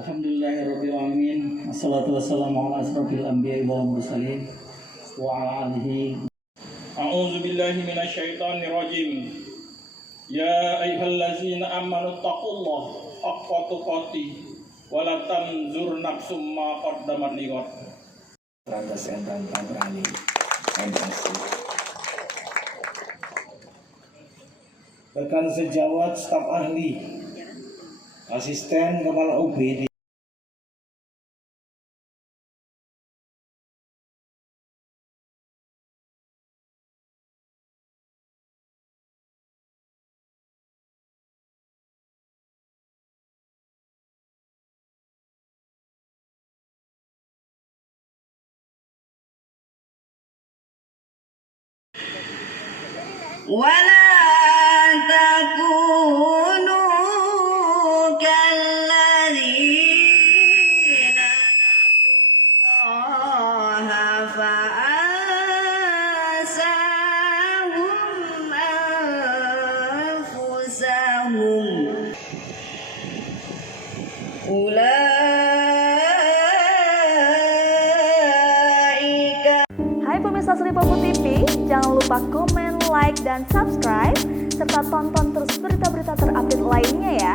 Alhamdulillahirabbil alamin. Wassalatu wassalamu ala asrofil anbiya'i wal mursalin wa ala alihi. A'udzu billahi minasyaitonir rajim. Ya ayyuhallazina amanu taqullaha haqqa tuqatih wa la tanzur nafsum ma qaddamat lighad. Lantas dan tanpa berani MSI. Rekan sejawat staf ahli, asisten kepala UBD. ولا تكونوا كالذين نسوا الله فأنساهم أنفسهم Hai pemirsa Sri Popo TV, jangan lupa komen, like, dan subscribe, serta tonton terus berita-berita terupdate lainnya ya.